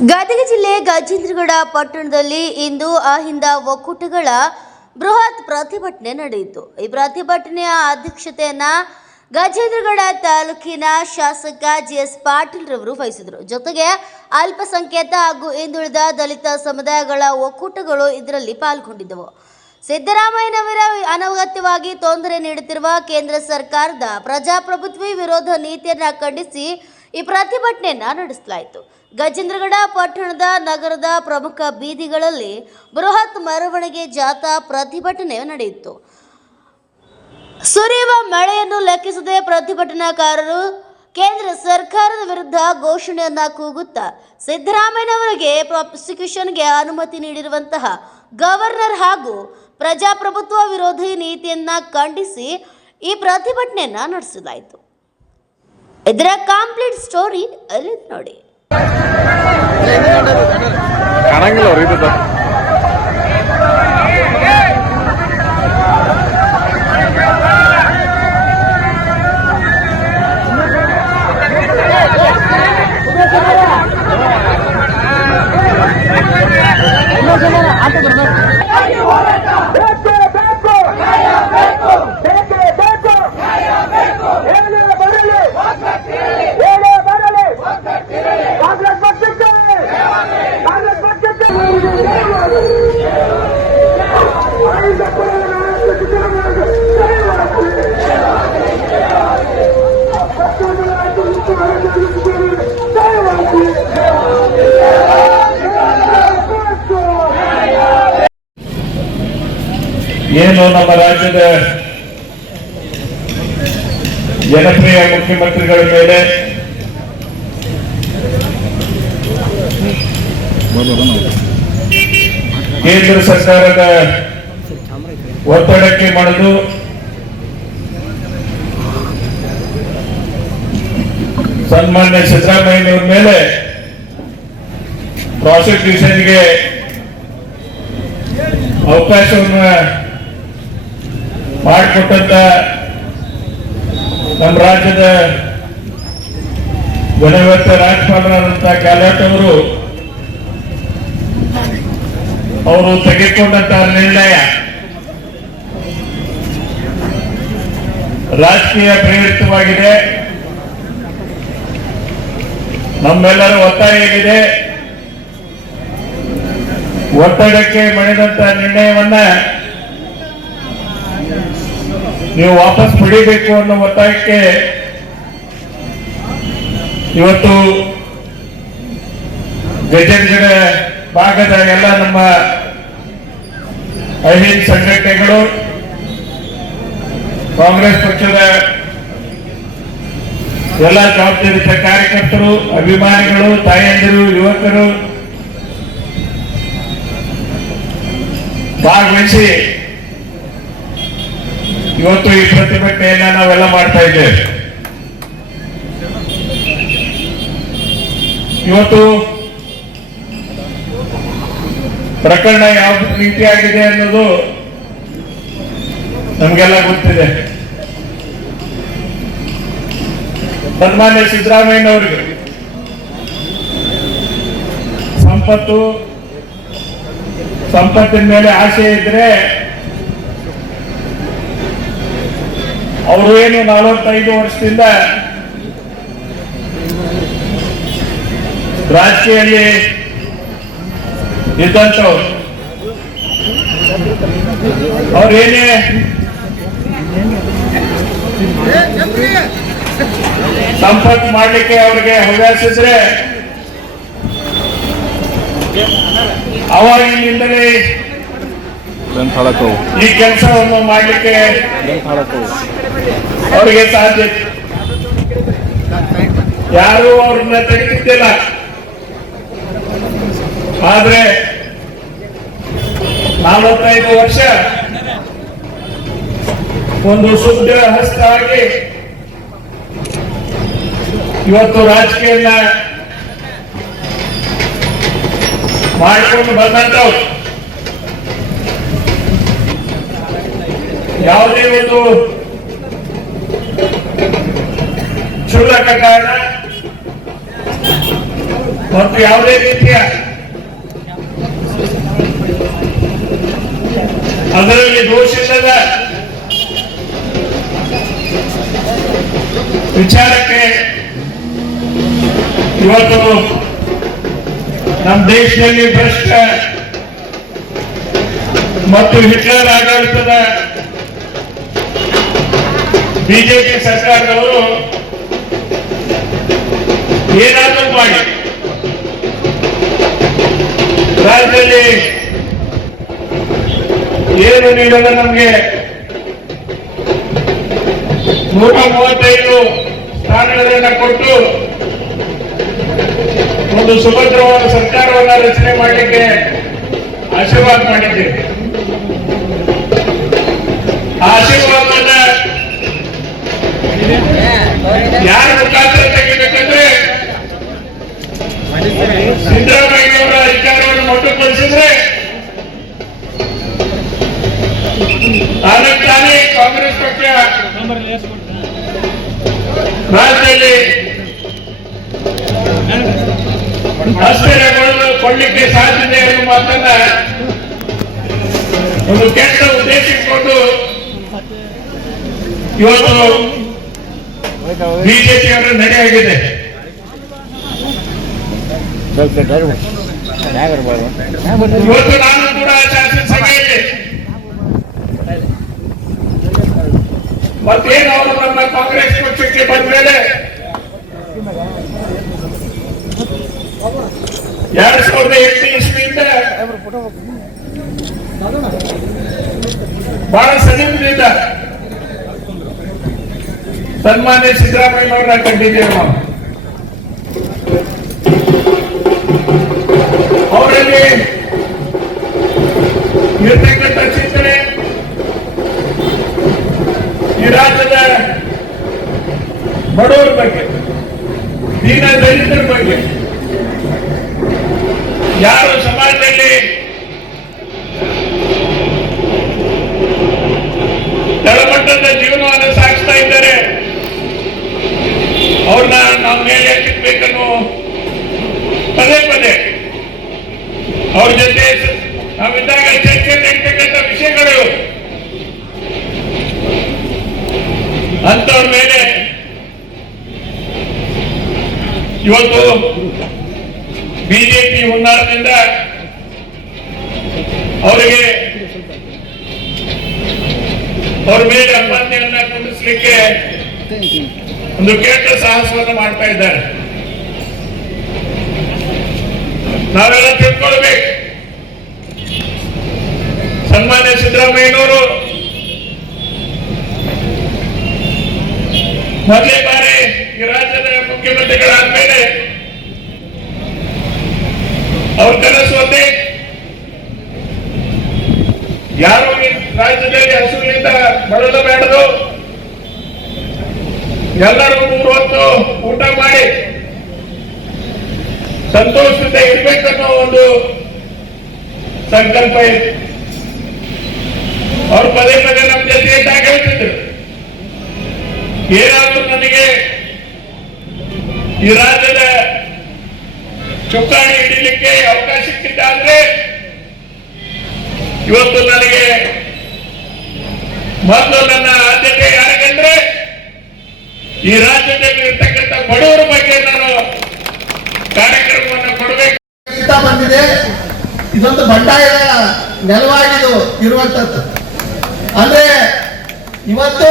ಗದಗ ಜಿಲ್ಲೆ ಗಜೇಂದ್ರಗಡ ಪಟ್ಟಣದಲ್ಲಿ ಇಂದು ಅಹಿಂದ ಒಕ್ಕೂಟಗಳ ಬೃಹತ್ ಪ್ರತಿಭಟನೆ ನಡೆಯಿತು. ಈ ಪ್ರತಿಭಟನೆಯ ಅಧ್ಯಕ್ಷತೆಯನ್ನ ಗಜೇಂದ್ರಗಡ ತಾಲೂಕಿನ ಶಾಸಕ ಜಿಎಸ್ ಪಾಟೀಲ್ ರವರು ವಹಿಸಿದರು. ಜೊತೆಗೆ ಅಲ್ಪಸಂಖ್ಯಾತ ಹಾಗೂ ಹಿಂದುಳಿದ ದಲಿತ ಸಮುದಾಯಗಳ ಒಕ್ಕೂಟಗಳು ಇದರಲ್ಲಿ ಪಾಲ್ಗೊಂಡಿದ್ದವು. ಸಿದ್ದರಾಮಯ್ಯನವರ ಅನಗತ್ಯವಾಗಿ ತೊಂದರೆ ನೀಡುತ್ತಿರುವ ಕೇಂದ್ರ ಸರ್ಕಾರದ ಪ್ರಜಾಪ್ರಭುತ್ವ ವಿರೋಧ ನೀತಿಯನ್ನು ಖಂಡಿಸಿ ಈ ಪ್ರತಿಭಟನೆಯನ್ನ ನಡೆಸಲಾಯಿತು. ಗಜೇಂದ್ರಗಡ ಪಟ್ಟಣದ ನಗರದ ಪ್ರಮುಖ ಬೀದಿಗಳಲ್ಲಿ ಬೃಹತ್ ಮೆರವಣಿಗೆ ಜಾಥಾ ಪ್ರತಿಭಟನೆ ನಡೆಯಿತು. ಸುರಿಯುವ ಮಳೆಯನ್ನು ಲೆಕ್ಕಿಸದೆ ಪ್ರತಿಭಟನಾಕಾರರು ಕೇಂದ್ರ ಸರ್ಕಾರದ ವಿರುದ್ಧ ಘೋಷಣೆಯನ್ನ ಕೂಗುತ್ತಾ ಸಿದ್ದರಾಮಯ್ಯನವರಿಗೆ ಪ್ರಾಸಿಕ್ಯೂಷನ್ಗೆ ಅನುಮತಿ ನೀಡಿರುವಂತಹ ಗವರ್ನರ್ ಹಾಗೂ ಪ್ರಜಾಪ್ರಭುತ್ವ ವಿರೋಧಿ ನೀತಿಯನ್ನ ಖಂಡಿಸಿ ಈ ಪ್ರತಿಭಟನೆಯನ್ನ ನಡೆಸಲಾಯಿತು. ಇದರ ಕಂಪ್ಲೀಟ್ ಸ್ಟೋರಿ ಅಲ್ಲಿ ನೋಡಿ. ಏನು ನಮ್ಮ ರಾಜ್ಯದ ಜನಪ್ರಿಯ ಮುಖ್ಯಮಂತ್ರಿಗಳ ಮೇಲೆ ಕೇಂದ್ರ ಸರ್ಕಾರದ ಒತ್ತಡಕ್ಕೆ ಮಣಿದು ಸನ್ಮಾನ್ಯ ಸಿದ್ದರಾಮಯ್ಯನವರ ಮೇಲೆ ಪ್ರಾಸಿಕ್ಯೂಷನ್ಗೆ ಅವಕಾಶವನ್ನು ಮಾಡಿಕೊಟ್ಟಂತ ನಮ್ಮ ರಾಜ್ಯದ ಘನವತ್ತ ರಾಜ್ಯಪಾಲರಾದಂತಹ ಗೆಹ್ಲೋಟ್ ಅವರು ತೆಗೆದುಕೊಂಡಂತಹ ನಿರ್ಣಯ ರಾಜಕೀಯ ಪ್ರೇರಿತವಾಗಿದೆ. ನಮ್ಮೆಲ್ಲರ ಒತ್ತಾಯ ಏನಿದೆ, ಒತ್ತಡಕ್ಕೆ ಮಣಿದಂತ ನಿರ್ಣಯವನ್ನ ನೀವು ವಾಪಸ್ ಪಡಿಬೇಕು ಅನ್ನೋ ಒತ್ತಾಯಕ್ಕೆ ಇವತ್ತು ಗಜೇಂದ್ರಗಡ ಭಾಗದ ಎಲ್ಲ ನಮ್ಮ ಅಹಿಂದ ಸಂಘಟನೆಗಳು, ಕಾಂಗ್ರೆಸ್ ಪಕ್ಷದ ಎಲ್ಲ ಜವಾಬ್ದಾರಿತ ಕಾರ್ಯಕರ್ತರು, ಅಭಿಮಾನಿಗಳು, ತಾಯಂದಿರು, ಯುವಕರು ಭಾಗವಹಿಸಿ ಇವತ್ತು ಈ ಪ್ರತಿಭಟನೆಯನ್ನ ನಾವೆಲ್ಲ ಮಾಡ್ತಾ ಇದ್ದೇವೆ. ಇವತ್ತು ಪ್ರಕರಣ ಯಾವ ರೀತಿಯಾಗಿದೆ ಅನ್ನೋದು ನಮಗೆಲ್ಲ ಗೊತ್ತಿದೆ. ಸನ್ಮಾನ್ಯ ಸಿದ್ದರಾಮಯ್ಯನವರಿಗೆ ಸಂಪತ್ತಿನ ಮೇಲೆ ಆಸೆ ಇದ್ರೆ ಅವರು ಏನು 45 ವರ್ಷದಿಂದ ರಾಜಕೀಯದಲ್ಲಿ ಇದ್ದಂಥವ್ರು, ಅವ್ರೇನೇ ಸಂಪತ್ತು ಮಾಡಲಿಕ್ಕೆ ಅವ್ರಿಗೆ ಹವ್ಯಾಸಿದ್ರೆ ಅವಾಗಿನಿಂದಲೇ ಈ ಕೆಲಸವನ್ನು ಮಾಡಲಿಕ್ಕೆ ಅವರಿಗೆ ಸಾಧ್ಯ. ಯಾರು ಅವ್ರನ್ನ ತೆಗೆದಿದ್ದಿಲ್ಲ. ಆದ್ರೆ 45 ವರ್ಷ ಒಂದು ಸುದೃಢ ಹಸ್ತ ಆಗಿ ಇವತ್ತು ರಾಜಕೀಯನ ಮಾಡಿಕೊಂಡು ಬಂದಂತವ್ರು ಯಾವುದೇ ಒಂದು ಕ್ಷುಲ್ಲಕ ಕಾರಣ ಮತ್ತು ಯಾವುದೇ ರೀತಿಯ ಅದರಲ್ಲಿ ದೋಷಿಲ್ಲದ ವಿಚಾರಕ್ಕೆ ಇವತ್ತು ನಮ್ಮ ದೇಶದಲ್ಲಿ ಭ್ರಷ್ಟ ಮತ್ತು ಹಿಟ್ಲರ್ ಆಡಳಿತದ ಬಿಜೆಪಿ ಸರ್ಕಾರದವರು ಏನಾದರೂ ಮಾಡಿ ರಾಜ್ಯದಲ್ಲಿ ಏನು ನೀಡಲು ನಮಗೆ 135 ಸ್ಥಾನಗಳನ್ನು ಕೊಟ್ಟು ಒಂದು ಸುಭದ್ರವಾದ ಸರ್ಕಾರವನ್ನು ರಚನೆ ಮಾಡಲಿಕ್ಕೆ ಆಶೀರ್ವಾದ ಮಾಡಿದ್ದೇವೆ. ಆ ಆಶೀರ್ವಾದವನ್ನ ಯಾರ ಮುಖಾಂತರ ತೆಗಿಬೇಕಂದ್ರೆ ಸಿದ್ದರಾಮಯ್ಯವರ ಅಧಿಕಾರವನ್ನು ಮೊಟಕುಗೊಳಿಸಿದ್ರೆ ತಾನೇ ಕಾಂಗ್ರೆಸ್ ಪಕ್ಷ ರಾಜ್ಯದಲ್ಲಿ ಕೊಡ್ಲಿಕ್ಕೆ ಸಾಧ್ಯತೆ ಅನ್ನೋ ಮಾತನ್ನ ಒಂದು ಕೆಟ್ಟ ಉದ್ದೇಶ ಇಟ್ಕೊಂಡು ಇವತ್ತು ಬಿಜೆಪಿಯವರ ನಡೆಯಾಗಿದೆ. ಇವತ್ತು ನಾನು ಕೂಡ ಶಾಸನಸಭೆಯಲ್ಲಿ ಮತ್ತೇನು ಅವರು ನಮ್ಮ ಕಾಂಗ್ರೆಸ್ ಪಕ್ಷಕ್ಕೆ ಬಂದ ಮೇಲೆ 2008 ಇಸ್ವಿಯಿಂದ ಬಹಳ ಸಮೀಪದಿಂದ ಸನ್ಮಾನ್ಯ ಸಿದ್ದರಾಮಯ್ಯನವರನ್ನ ಕಂಡಿದ್ದೇವೆ ನಾವು. ಅವರಲ್ಲಿ ಇರತಕ್ಕಂಥ ಚಿಂತನೆ ಈ ರಾಜ್ಯದ ಬಡವರ ಬಗ್ಗೆ, ದೀನ ದಲಿತರ ಬಗ್ಗೆ, ಯಾರು ಸಮಾಜದಲ್ಲಿ ತಳಮಟ್ಟದ ಜೀವನವನ್ನು ಸಾಗಿಸ್ತಾ ಇದ್ದಾರೆ ಅವ್ರನ್ನ ನಾವು ಮೇಲೆ ಎತ್ತಿಕ್ಬೇಕನ್ನೋ ಪದೇ ಪದೇ ಅವ್ರ ಜೊತೆ ನಾವಿದ್ದಾಗ ಚರ್ಚೆ ನಡೀತಕ್ಕಂಥ ವಿಷಯಗಳು ಅಂತವ್ರ ಮೇಲೆ ಇವತ್ತು ಬಿಜೆಪಿ ಹುನ್ನಾರದಿಂದ ಅವರಿಗೆ ಅವ್ರ ಮೇಲೆ ಅಪರಾಧಿಯನ್ನ ಕುಂದಿಸ್ಲಿಕ್ಕೆ ಒಂದು ಕೆಟ್ಟ ಸಾಹಸವನ್ನು ಮಾಡ್ತಾ ಇದ್ದಾರೆ. ನಾವೆಲ್ಲ ತಿಳ್ಕೊಳ್ಬೇಕು, ಸನ್ಮಾನ್ಯ ಸಿದ್ದರಾಮಯ್ಯನವರು ಮೊದಲೇ ಬಾರಿ ಈ ರಾಜ್ಯದ ಮುಖ್ಯಮಂತ್ರಿಗಳಾದ್ಮೇಲೆ ಅವ್ರ ಕನಸು ಒಂದೇ, ಯಾರು ಈ ರಾಜ್ಯದಲ್ಲಿ ಹಸುವಿನಿಂದ ಬಳಲಬೇಡದು, ಎಲ್ಲರೂ 3 ಹೊತ್ತು ಊಟ ಮಾಡಿ ಸಂತೋಷದಿಂದ ಇರ್ಬೇಕನ್ನೋ ಒಂದು ಸಂಕಲ್ಪ ಇದೆ. ಅವ್ರು ಪದೇ ಪದೇ ನಮ್ಮ ಜೊತೆ ಇದ್ದಾಗ ಹೇಳ್ತಿದ್ರು, ಏನಾದ್ರೂ ನನಗೆ ಈ ರಾಜ್ಯದ ಚುಕ್ಕಾಣಿ ಹಿಡಿಲಿಕ್ಕೆ ಅವಕಾಶ ಸಿಕ್ಕಿದ್ದಾದ್ರೆ ಇವತ್ತು ನನಗೆ ಮೊದಲು ನನ್ನ ಆದ್ಯತೆ ಯಾರಿಗಂದ್ರೆ ಈ ರಾಜ್ಯದಲ್ಲಿ ಇರ್ತಕ್ಕಂಥ ಬಡವರ ಬಗ್ಗೆ ನಾನು ಕಾರ್ಯಕ್ರಮವನ್ನು ಕೊಡಬೇಕು ಬಂದಿದೆ. ಇದೊಂದು ಬಂಡಾಯದ ನೆಲವಾಗಿದು ಇರುವಂತದ್ದು. ಅಂದ್ರೆ ಇವತ್ತು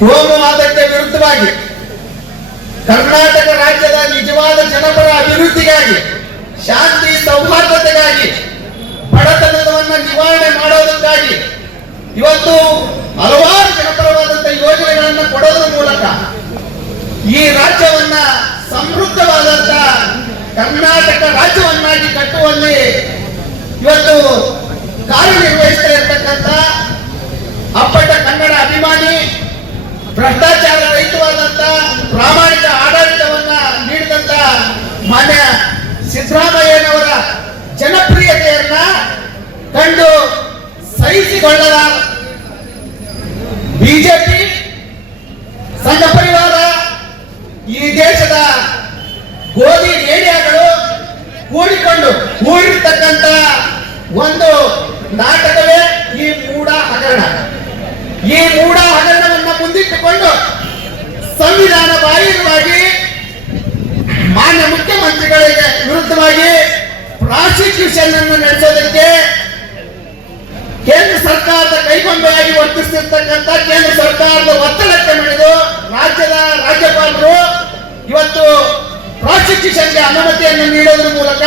ಕೋಮುವಾದಕ್ಕೆ ವಿರುದ್ಧವಾಗಿ ಕರ್ನಾಟಕ ರಾಜ್ಯದ ನಿಜವಾದ ಜನಪರ ಅಭಿವೃದ್ಧಿಗಾಗಿ, ಶಾಂತಿ ಸೌಹಾರ್ದತೆಗಾಗಿ, ಬಡತನವನ್ನು ನಿವಾರಣೆ ಮಾಡೋದಕ್ಕಾಗಿ ಇವತ್ತು ಹಲವಾರು ಜನಪರವಾದಂತಹ ಯೋಜನೆಗಳನ್ನು ಕೊಡೋದ್ರ ಮೂಲಕ ಈ ರಾಜ್ಯವನ್ನ ಸಮೃದ್ಧವಾದಂತ ಕರ್ನಾಟಕ ರಾಜ್ಯವನ್ನಾಗಿ ಕಟ್ಟುವಲ್ಲಿ ಇವತ್ತು ಕಾರ್ಯನಿರ್ವಹಿಸ್ತಾ ಇರತಕ್ಕಂಥ ಅಪ್ಪಟ ಕನ್ನಡ ಅಭಿಮಾನಿ, ಭ್ರಷ್ಟಾಚಾರ ರಹಿತವಾದಂತ ಪ್ರಾಮಾಣಿಕ ಆಡಳಿತವನ್ನ ನೀಡಿದಂತ ಮಾನ್ಯ ಸಿದ್ದರಾಮಯ್ಯನವರ ಜನಪ್ರಿಯತೆಯನ್ನ ಕಂಡು ಸಹಿಸಿಕೊಳ್ಳದ ಬಿಜೆಪಿ, ಸಂಘ ಪರಿವಾರ ಈ ದೇಶದ ಗೋಧಿ ರೇಣಿ ಮುಂದಿಟ್ಟುಕೊಂಡು ಹೂಡಿರ್ತಕ್ಕಂಥ ಒಂದು ನಾಟಕವೇ ಈ ಮೂಢ ಹಗರಣ. ಈ ಮೂಢ ಹಗರಣವನ್ನ ಮುಂದಿಟ್ಟುಕೊಂಡು ಸಂವಿಧಾನ ಬಾಹಿರವಾಗಿ ಮಾನ್ಯ ಮುಖ್ಯಮಂತ್ರಿಗಳಿಗೆ ವಿರುದ್ಧವಾಗಿ ಪ್ರಾಸಿಕ್ಯೂಷನ್ ಅನ್ನು ನಡೆಸೋದಕ್ಕೆ ಕೇಂದ್ರ ಸರ್ಕಾರದ ಕೈಗೊಂಬೆಯಾಗಿ ವರ್ತಿಸ್ತಿರ್ತಕ್ಕಂಥ ಕೇಂದ್ರ ಸರ್ಕಾರದ ಒತ್ತಡಕ್ಕೆ ಮಣಿದು ರಾಜ್ಯದ ರಾಜ್ಯಪಾಲರು ಇವತ್ತು ಪ್ರಾಸಿಕ್ಯೂಷನ್ಗೆ ಅನುಮತಿಯನ್ನು ನೀಡೋದ್ರ ಮೂಲಕ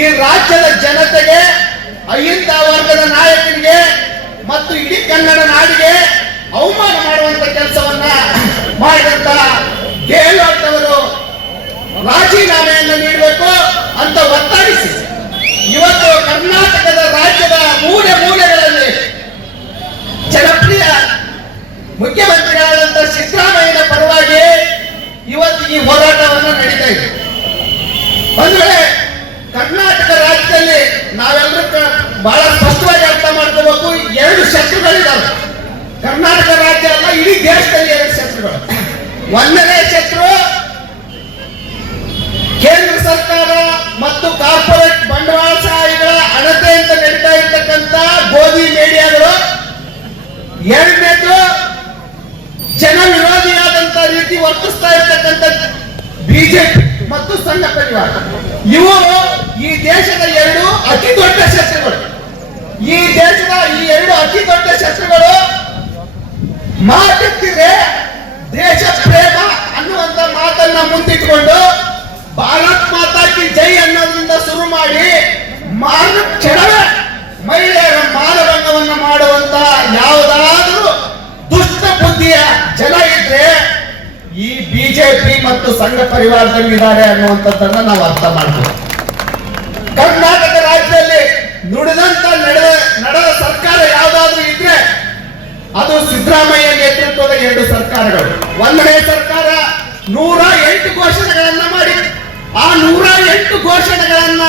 ಈ ರಾಜ್ಯದ ಜನತೆಗೆ, ಅಹಿಂದ ವರ್ಗದ ನಾಯಕನಿಗೆ ಮತ್ತು ಇಡೀ ಕನ್ನಡ ನಾಡಿಗೆ ಅವಮಾನ ಮಾಡುವಂತ ಕೆಲಸವನ್ನ ಮಾಡಿದಂತ ಗೆಹ್ಲೋಟ್ ಅವರು ರಾಜೀನಾಮೆಯನ್ನು ನೀಡಬೇಕು ಅಂತ ಒತ್ತಾಯಿಸಿ ಇವತ್ತು ಕರ್ನಾಟಕದ ರಾಜ್ಯದ ಮೂಲೆ ಮೂಲೆಗಳಲ್ಲಿ ಜನಪ್ರಿಯ ಮುಖ್ಯಮಂತ್ರಿಗಳಾದಂತಹ ಸಿದ್ದರಾಮಯ್ಯನ ಪರವಾಗಿ ಇವತ್ತು ಈ ಹೋರಾಟವನ್ನು ನಡೀತಾ ಇದೆ. ಒಂದು ವೇಳೆ ಕರ್ನಾಟಕ ರಾಜ್ಯದಲ್ಲಿ ನಾವೆಲ್ಲರೂ ಬಹಳ ಸ್ಪಷ್ಟವಾಗಿ ಅರ್ಥ ಮಾಡ್ಕೋಬೇಕು, ಎರಡು ಶತ್ರುಗಳಿದ್ದಾವೆ. ಕರ್ನಾಟಕ ರಾಜ್ಯ ಅಲ್ಲ, ಇಡೀ ದೇಶದಲ್ಲಿ ಎರಡು ಶತ್ರುಗಳು. ಒಂದನೇ ಶತ್ರು ಕೇಂದ್ರ ಸರ್ಕಾರ ಮತ್ತು ಕಾರ್ಪೊರೇಟ್ ಬಂಡವಾಳಶಾಹಿಗಳ ಅಣತೆಯಿಂದ ನಡೀತಾ ಇರ್ತಕ್ಕಂಥ ಗೋಧಿ ಮೀಡಿಯಾಗಳು. ಎರಡನೇದು ಜನ ವಿರೋಧಿಯಾದಂತ ರೀತಿ ವರ್ತಿಸ್ತಾ ಇರ್ತಕ್ಕಂಥ ಬಿಜೆಪಿ ಮತ್ತು ಸಂಘ ಪರಿವಾರ. ಇವು ಈ ದೇಶದ ಎರಡು ಅತಿ ದೊಡ್ಡ ಶತ್ರುಗಳು. ಈ ದೇಶದ ಈ ಎರಡು ಅತಿ ದೊಡ್ಡ ಶತ್ರುಗಳು ಮಾತೆತ್ತಿದ್ರೆ ದೇಶ ಪ್ರೇಮ ಅನ್ನುವಂತ ಮಾತನ್ನ ಮುಂದಿಟ್ಕೊಂಡು ಭಾರತ್ ಮಾತಾ ಕಿ ಜೈ ಅನ್ನೋದ್ರಿಂದ ಶುರು ಮಾಡಿ ಕ್ಷಣವೇ ಮಹಿಳೆಯರ ಮಾನಭಂಗವನ್ನು ಮಾಡುವಂತ ಯಾವುದಾದ್ರೂ ದುಷ್ಟ ಬುದ್ಧಿಯ ಜನ ಇದ್ರೆ ಈ ಬಿಜೆಪಿ ಮತ್ತು ಸಂಘ ಪರಿವಾರದಲ್ಲಿ ಇದ್ದಾರೆ ಅನ್ನುವಂಥದ್ದನ್ನ ನಾವು ಅರ್ಥ ಮಾಡ್ತೀವಿ. ಕರ್ನಾಟಕ ರಾಜ್ಯದಲ್ಲಿ ನುಡಿದಂತ ನಡೆದ ಸರ್ಕಾರ ಯಾವುದಾದ್ರೂ ಇದ್ರೆ ಅದು ಸಿದ್ದರಾಮಯ್ಯ ನೇತೃತ್ವದ ಎರಡು ಸರ್ಕಾರಗಳು. ಒಂದನೇ ಸರ್ಕಾರ 108 ಘೋಷಣೆಗಳನ್ನ ಮಾಡಿ ಆ 108 ಘೋಷಣೆಗಳನ್ನ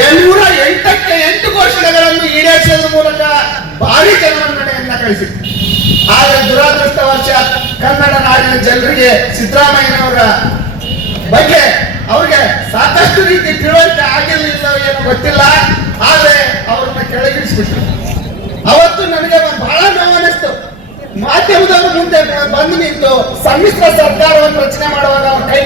108ಕ್ಕೆ 8 ಘೋಷಣೆಗಳನ್ನು ಈಡೇರಿಸೋದ್ರ ಮೂಲಕ ಭಾರಿ ಜನಮನ್ನಣೆಯನ್ನ ಗಳಿಸಿತ್ತು. ಆದ್ರೆ ದುರಾದೃಷ್ಟವಶ ಕನ್ನಡ ನಾಡಿನ ಜನರಿಗೆ ಸಿದ್ದರಾಮಯ್ಯನವರ ಬಗ್ಗೆ ಅವ್ರಿಗೆ ಸಾಕಷ್ಟು ರೀತಿ ತಿಳುವಳಿಕೆ ಆಗಿರಲಿಲ್ಲ, ಏನೋ ಗೊತ್ತಿಲ್ಲ. ಆದ್ರೆ ಅವ್ರನ್ನ ಕೆಳಗಿಳಿಸ್ಬಿಟ್ರು. ಅವತ್ತು ನನಗೆ ಬಹಳ ನೋವನಿಸ್ತು. ಮಾಧ್ಯಮದವರು ಮುಂದೆ ಬಂದು ನಿಂತು ಸಮ್ಮಿಶ್ರ ಸರ್ಕಾರವನ್ನು ರಚನೆ ಮಾಡುವಾಗ ಕೈ